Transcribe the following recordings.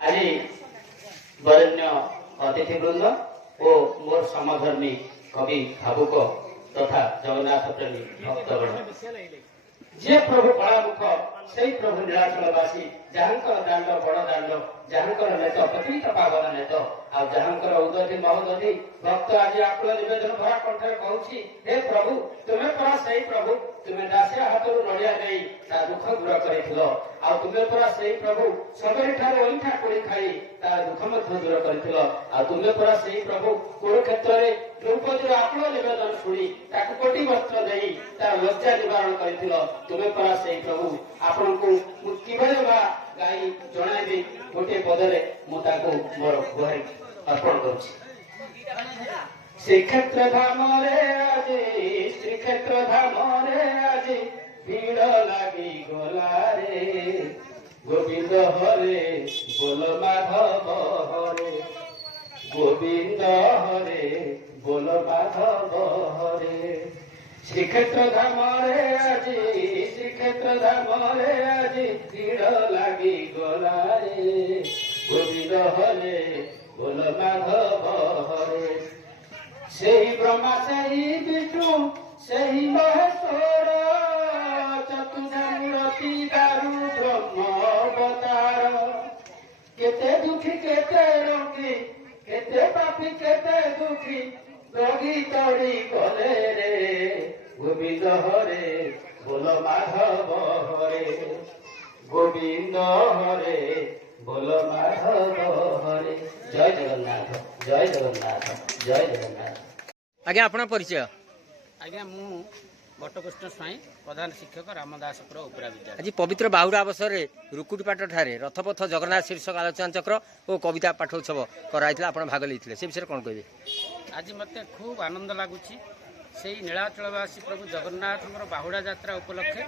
आज बरेण्य अतिथिवृंद और मोर समधर्मी कवि भावुक तथा जगन्नाथ प्रेमी भक्तगण जे प्रभु कलामुख से प्रभु नीलाचलवासी जहाँकर दाण्ड बड़ दाण्ड जहाँकर नेत पतित पावन नेत आ जहाँकर उदधि महोदधि भक्त आज आकुल निवेदन भरा कंठे कहूँ हे प्रभु तुम्हें परा सही प्रभु तुम्हें दासिया हाथरू नड़िया नहीं ता दुख दूर कर तुम्हें परा सही प्रभु सबरी ठारे अईठा कोड़ी खाई ता दुख मध्य दूर कर तुम्हें परा सही प्रभु कुरुक्षेत्र में द्रौपदीर आकुल निवेदन शुणी ताकू कोटी वस्त्र दे तार लज्जा निवारण कर तुम्हें परा सही प्रभु आपण को किभली बा गाई जणाइबी गोटे पदरे मुझे मोर गुहारी अर्पण करुछि। श्रीक्षेत्र धाम रे आज श्रीक्षेत्र धाम रे आज भीड़ लागी गला रे गोविंद हरे बोल माधव हरे गोविंद हरे बोल माधव हरे श्रीक्षेत्र धाम रे आज श्रीक्षेत्र धाम रे आज भीड़ लागी गला रे गोविंद हरे बोल माधव हरे सेही ब्रह्मा सेही विष्णु सेही महेश्वर चतुर्मूर्ति दारु ब्रह्म अवतार केते दुखी केते रोगी केते पापी केते दुखी रोगी तड़ी गले रे गोविंद हरे बोल माधव हरे गोविंद हरे बोल माधव हरे। जय जगन्नाथ जय जगन्नाथ जय जगन्नाथ। आज्ञा आपण परिचय? आज्ञा मु बटकृष्ण स्वाई प्रधान शिक्षक रामदासपुर उपरा विद्यालय। आज पवित्र बाहुड़ा अवसर में रुकुटीपाट ठारे रथपथ जगन्नाथ शीर्षक आलोचना चक्र और कविता पाठोत्सव कराई आप भाग लेते से विषय कौन कहे? आज मत खूब आनंद लगुच से नीलाचलवासी प्रभु जगन्नाथ बाहुड़ा यात्रा उपलक्षे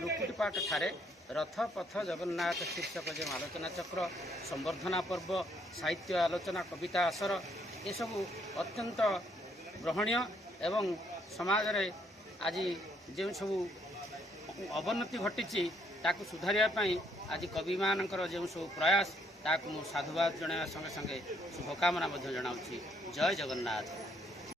रुकुटीपाट ठारे रथपथ जगन्नाथ शीर्षक जो आलोचना चक्र संवर्धना पर्व साहित्य आलोचना कविता आसर ये सब अत्यंत ग्रहणीय एवं समाज रे आज जो सब अवनति घटी ताकू सुधारिया आज कवि मानकर जो सब प्रयास ताकू मु साधुवाद जनाया संगे संगे शुभकामना जनाऊँ। जय जगन्नाथ।